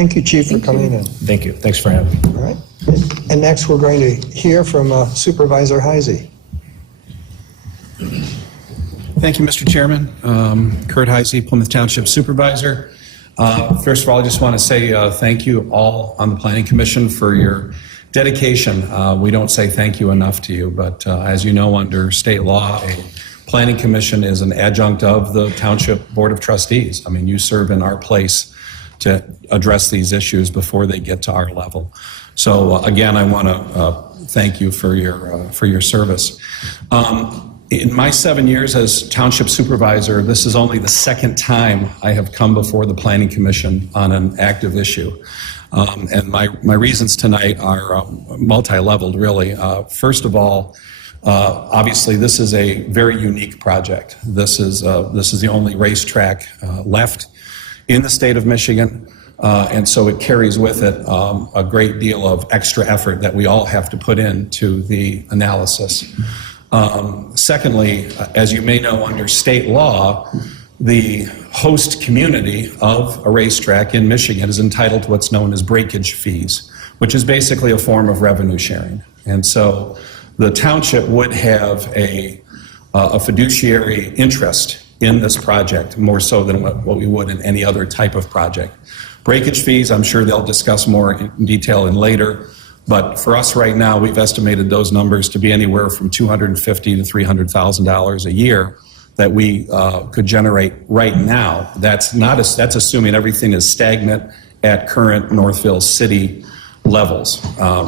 Thank you, Chief, for coming in. Thank you. Thanks for having me. All right. And next, we're going to hear from Supervisor Heise. Thank you, Mr. Chairman. Kurt Heise, Plymouth Township Supervisor. First of all, I just want to say thank you all on the Planning Commission for your dedication. We don't say thank you enough to you, but as you know, under state law, a Planning Commission is an adjunct of the Township Board of Trustees. I mean, you serve in our place to address these issues before they get to our level. So again, I want to thank you for your service. In my 7 years as Township Supervisor, this is only the second time I have come before the Planning Commission on an active issue. And my reasons tonight are multi-leveled, really. First of all, obviously, this is a very unique project. This is the only racetrack left in the state of Michigan, and so it carries with it a great deal of extra effort that we all have to put into the analysis. Secondly, as you may know, under state law, the host community of a racetrack in Michigan is entitled to what's known as breakage fees, which is basically a form of revenue sharing. And so the township would have a fiduciary interest in this project, more so than what we would in any other type of project. Breakage fees, I'm sure they'll discuss more in detail in later. But for us right now, we've estimated those numbers to be anywhere from $250,000 to $300,000 a year that we could generate right now. That's assuming everything is stagnant at current Northville City levels.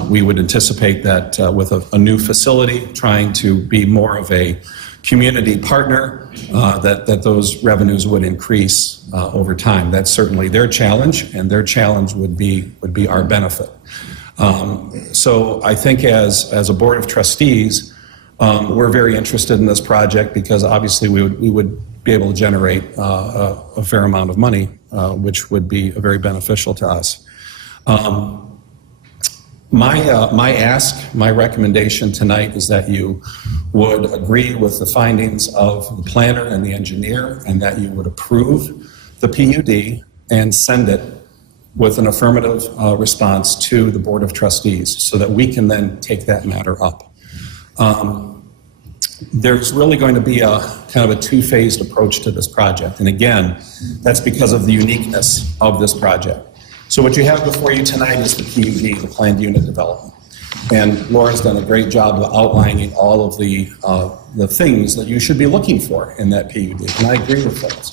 We would anticipate that with a new facility, trying to be more of a community partner, that those revenues would increase over time. That's certainly their challenge, and their challenge would be our benefit. So I think as a board of trustees, we're very interested in this project because obviously we would be able to generate a fair amount of money, which would be very beneficial to us. My recommendation tonight is that you would agree with the findings of the planner and the engineer, and that you would approve the PUD and send it with an affirmative response to the Board of Trustees so that we can then take that matter up. There's really going to be a kind of a two-phased approach to this project. And again, that's because of the uniqueness of this project. So what you have before you tonight is the PUD, the Planned Unit Development. And Laura's done a great job of outlining all of the things that you should be looking for in that PUD, and I agree with those.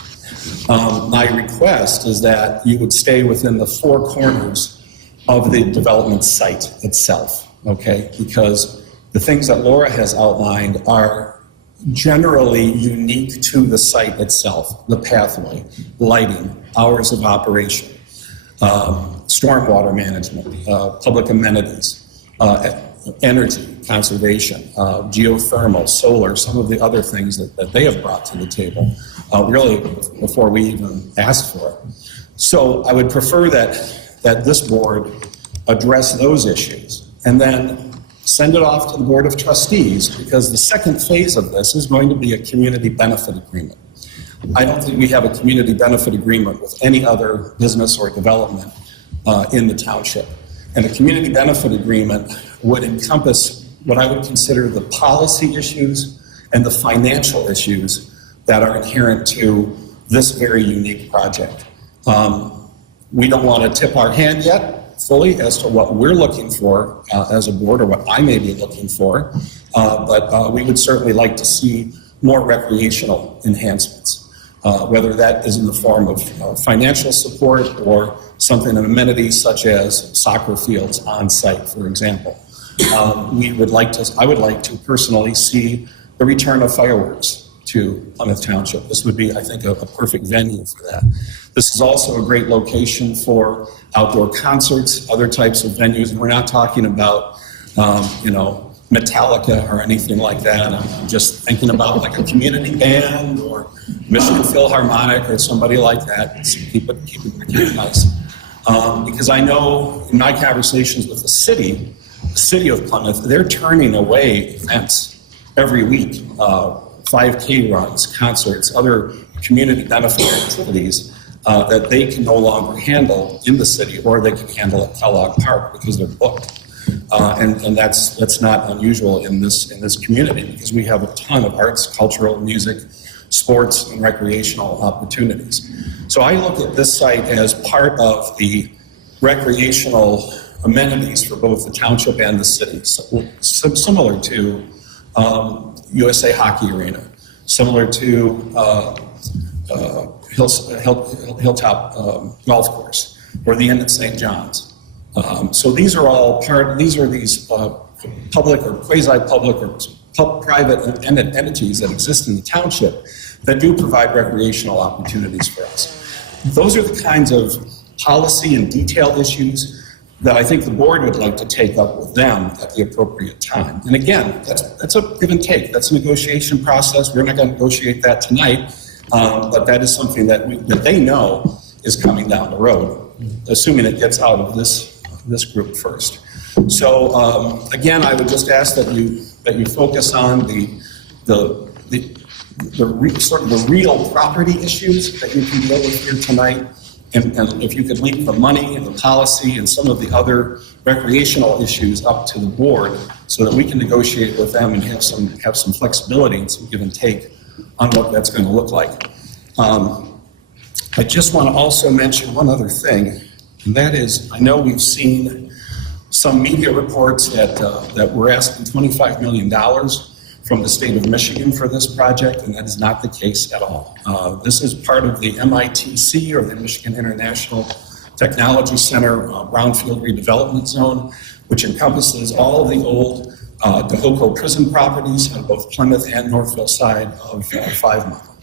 My request is that you would stay within the four corners of the development site itself, okay? Because the things that Laura has outlined are generally unique to the site itself: the pathway, lighting, hours of operation, stormwater management, public amenities, energy conservation, geothermal, solar, some of the other things that they have brought to the table, really before we even asked for it. So I would prefer that this board address those issues and then send it off to the Board of Trustees, because the second phase of this is going to be a community benefit agreement. I don't think we have a community benefit agreement with any other business or development in the township. And a community benefit agreement would encompass what I would consider the policy issues and the financial issues that are inherent to this very unique project. We don't want to tip our hand yet fully as to what we're looking for as a board, or what I may be looking for, but we would certainly like to see more recreational enhancements, whether that is in the form of financial support or something, an amenity such as soccer fields on site, for example. I would like to personally see the return of fireworks to Plymouth Township. This would be, I think, a perfect venue for that. This is also a great location for outdoor concerts, other types of venues. We're not talking about, Metallica or anything like that. I'm just thinking about like a community band or Michigan Philharmonic or somebody like that. Keep it nice. Because I know in my conversations with the city of Plymouth, they're turning away events every week, 5K runs, concerts, other community benefit activities, that they can no longer handle in the city, or they can handle at Kellogg Park because they're booked. And that's not unusual in this community, because we have a ton of arts, cultural, music, sports, and recreational opportunities. So I look at this site as part of the recreational amenities for both the township and the city. So, similar to USA Hockey Arena, similar to Hilltop Golf Course, or the Inn at St. John's. So these are all these public or quasi-public or private entities that exist in the township that do provide recreational opportunities for us. Those are the kinds of policy and detailed issues that I think the board would like to take up with them at the appropriate time. And again, that's a give and take. That's a negotiation process. We're not going to negotiate that tonight, but that is something that they know is coming down the road, assuming it gets out of this group first. So again, I would just ask that you focus on the sort of the real property issues that you can deal with here tonight. And if you could leave the money and the policy and some of the other recreational issues up to the board, so that we can negotiate with them and have some flexibility and some give and take on what that's going to look like. I just want to also mention one other thing, and that is, I know we've seen some media reports that we're asking $25 million from the state of Michigan for this project, and that is not the case at all. This is part of the MITC, or the Michigan International Technology Center Brownfield Redevelopment Zone, which encompasses all of the old Tohoku prison properties on both Plymouth and Northville side of 5 Mile.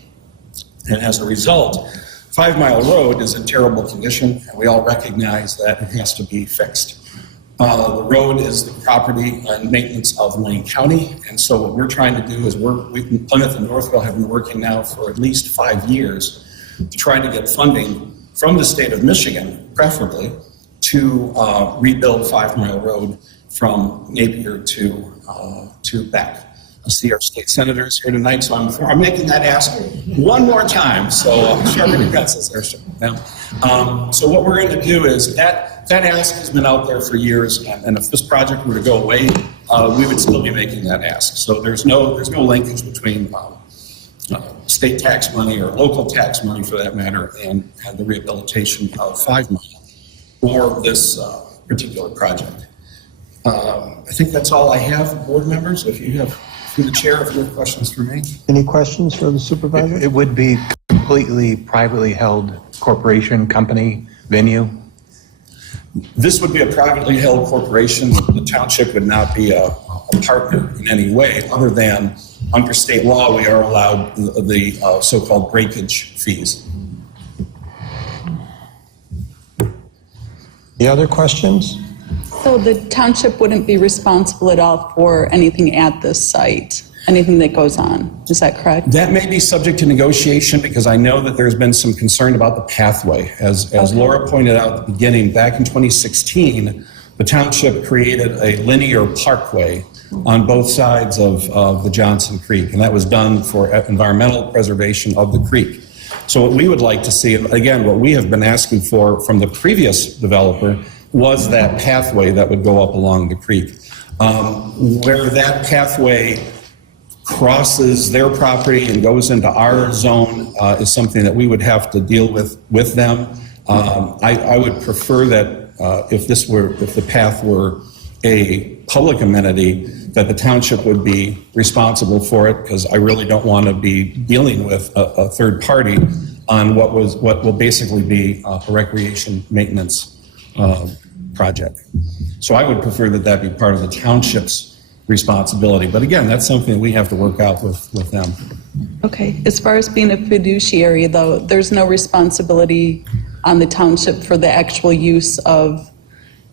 And as a result, 5 Mile Road is in terrible condition, and we all recognize that it has to be fixed. The road is the property and maintenance of Wayne County, and so what we're trying to do is Plymouth and Northville have been working now for at least 5 years to try to get funding from the state of Michigan, preferably, to rebuild 5 Mile Road from Napier to back. I see our state senators here tonight, so I'm making that ask one more time. So sharpen your pencils there. So what we're going to do is that ask has been out there for years, and if this project were to go away, we would still be making that ask. So there's no linkage between state tax money or local tax money, for that matter, and the rehabilitation of 5 Mile or this particular project. I think that's all I have, board members. If you have, through the chair, if you have questions for me. Any questions for the supervisor? It would be completely privately held corporation, company, venue? This would be a privately held corporation. The township would not be a partner in any way, other than under state law, we are allowed the so-called breakage fees. Any other questions? So the township wouldn't be responsible at all for anything at this site, anything that goes on, is that correct? That may be subject to negotiation, because I know that there's been some concern about the pathway. As Laura pointed out at the beginning, back in 2016, the township created a linear parkway on both sides of the Johnson Creek, and that was done for environmental preservation of the creek. So what we would like to see, and again, what we have been asking for from the previous developer, was that pathway that would go up along the creek. Where that pathway crosses their property and goes into our zone is something that we would have to deal with them. I would prefer that if the path were a public amenity, that the township would be responsible for it, because I really don't want to be dealing with a third party on what will basically be a recreation maintenance project. So I would prefer that be part of the township's responsibility. But again, that's something we have to work out with them. Okay, as far as being a fiduciary, though, there's no responsibility on the township for the actual use of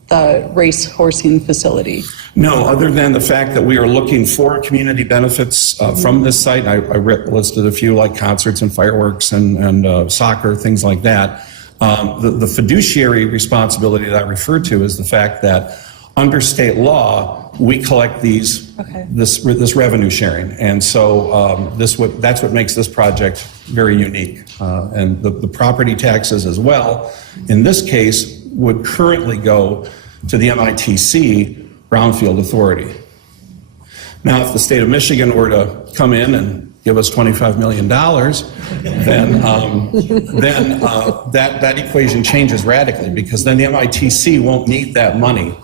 the race horsing facility? No, other than the fact that we are looking for community benefits from this site. I listed a few, like concerts and fireworks and soccer, things like that. The fiduciary responsibility that I referred to is the fact that Under state law, we collect this revenue sharing. And so that's what makes this project very unique. And the property taxes as well, in this case, would currently go to the MITC Brownfield Authority. Now, if the state of Michigan were to come in and give us $25 million, then that equation changes radically, because then the MITC won't need that money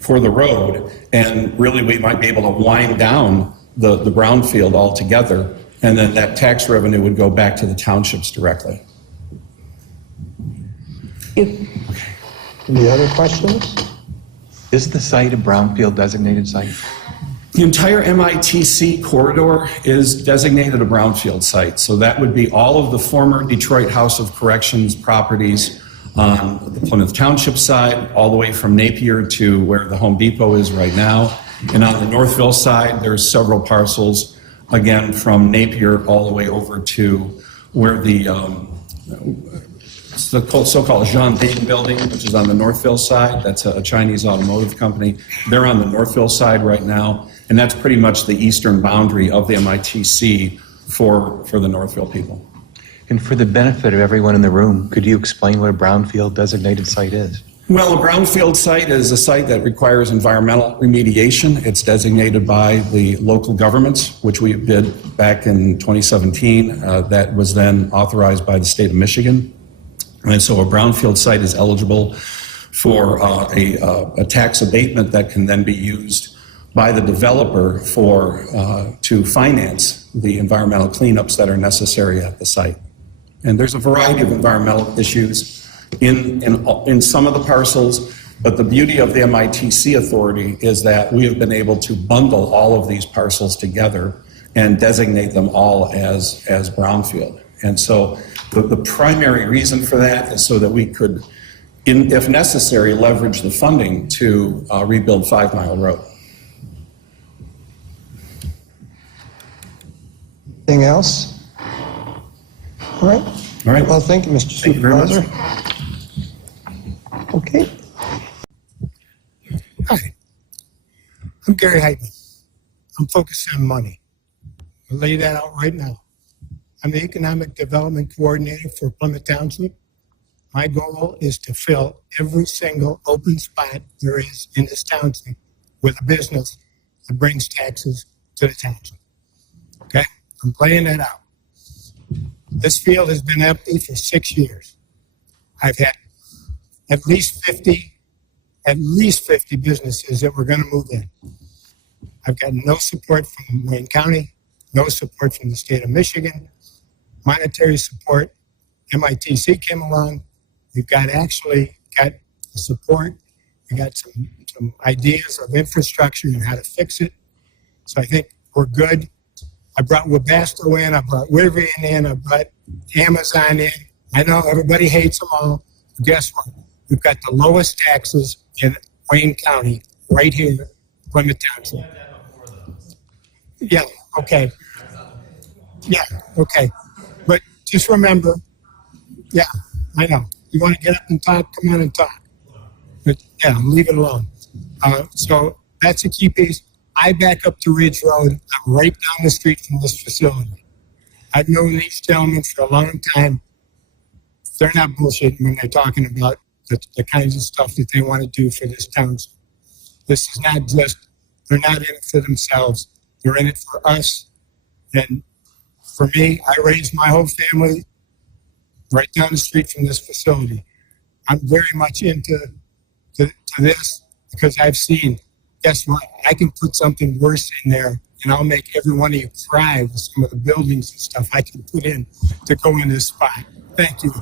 for the road, and really we might be able to wind down the brownfield altogether, and then that tax revenue would go back to the townships directly. Any other questions? Is the site a brownfield designated site? The entire MITC corridor is designated a brownfield site, so that would be all of the former Detroit House of Corrections properties on the Plymouth Township side, all the way from Napier to where the Home Depot is right now. And on the Northville side, there's several parcels, again, from Napier all the way over to where the so-called Jean Bing building, which is on the Northville side. That's a Chinese automotive company. They're on the Northville side right now, and that's pretty much the eastern boundary of the MITC for the Northville people. And for the benefit of everyone in the room, could you explain what a brownfield designated site is? Well, a brownfield site is a site that requires environmental remediation. It's designated by the local governments, which we did back in 2017. That was then authorized by the state of Michigan. And so a brownfield site is eligible for a tax abatement that can then be used by the developer to finance the environmental cleanups that are necessary at the site. And there's a variety of environmental issues in some of the parcels, but the beauty of the MITC authority is that we have been able to bundle all of these parcels together and designate them all as brownfield. And so the primary reason for that is so that we could, if necessary, leverage the funding to rebuild 5 Mile Road. Anything else? All right. All right. Well, thank you, Mr. Thank you very much. Supervisor. Okay. Hi, I'm Gary Heitman. I'm focused on money. I'll lay that out right now. I'm the Economic Development Coordinator for Plymouth Township. My goal is to fill every single open spot there is in this township with a business that brings taxes to the township. Okay? I'm playing that out. This field has been empty for 6 years. I've had at least 50 businesses that were going to move in. I've got no support from Wayne County, no support from the state of Michigan, monetary support. MITC came along. We've got support. We got some ideas of infrastructure and how to fix it. So I think we're good. I brought Webasto in, I brought Rivian in, I brought Amazon in. I know everybody hates them all. But guess what? We've got the lowest taxes in Wayne County right here, Plymouth Township. Yeah, okay. Yeah, okay. But just remember, yeah, I know. You want to get up and talk, come on and talk. But yeah, leave it alone. So that's a key piece. I back up to Ridge Road. I'm right down the street from this facility. I've known these gentlemen for a long time. They're not bullshitting when they're talking about the kinds of stuff that they want to do for this township. This is not just, they're not in it for themselves. They're in it for us. And for me, I raised my whole family right down the street from this facility. I'm very much into this because I've seen, guess what? I can put something worse in there and I'll make every one of you cry with some of the buildings and stuff I can put in to go in this spot. Thank you.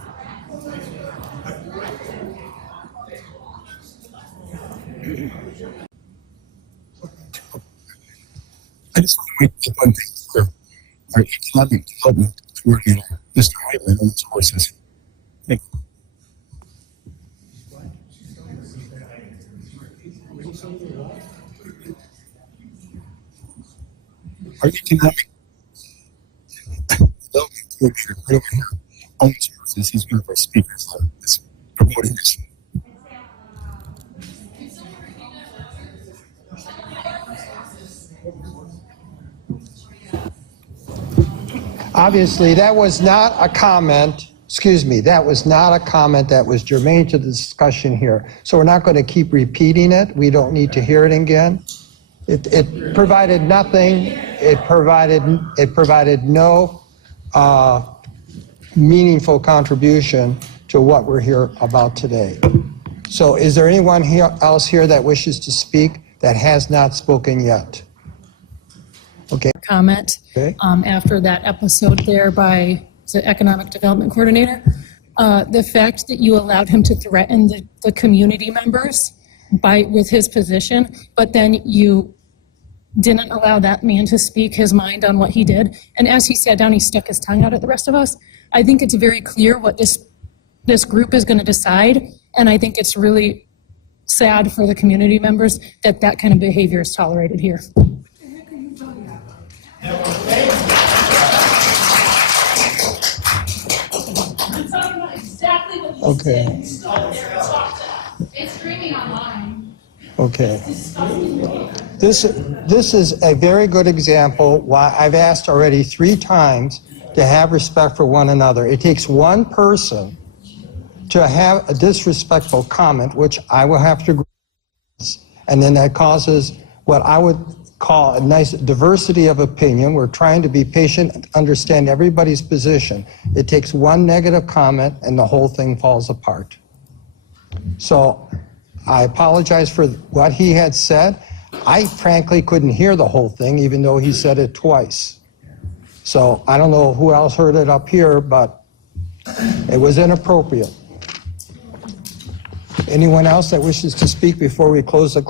I just want to make one thing clear. Our economic development coordinator, Mr. Heitman, owns horses. Thank you. Our economic development coordinator right over here owns horses. He's one of our speakers. Is promoting this. obviously, that was not a comment, excuse me, that was not a comment that was germane to the discussion here. So we're not going to keep repeating it. We don't need to hear it again. It provided nothing. It provided no meaningful contribution to what we're here about today. So is there anyone else here that wishes to speak that has not spoken yet? Okay. Comment Okay. After that episode there by the Economic Development Coordinator. The fact that you allowed him to threaten the community members with his position, but then you didn't allow that man to speak his mind on what he did. And as he sat down, he stuck his tongue out at the rest of us. I think it's very clear what this group is going to decide. And I think it's really sad for the community members that that kind of behavior is tolerated here. Exactly what you Okay. said. You stood there and talked that. It's streaming online. Okay. This is a very good example why I've asked already 3 times to have respect for one another. It takes one person to have a disrespectful comment, which I will have to agree with, and then that causes what I would call a nice diversity of opinion. We're trying to be patient and understand everybody's position. It takes one negative comment and the whole thing falls apart. So I apologize for what he had said. I frankly couldn't hear the whole thing, even though he said it twice. So I don't know who else heard it up here, but it was inappropriate. Anyone else that wishes to speak before we close the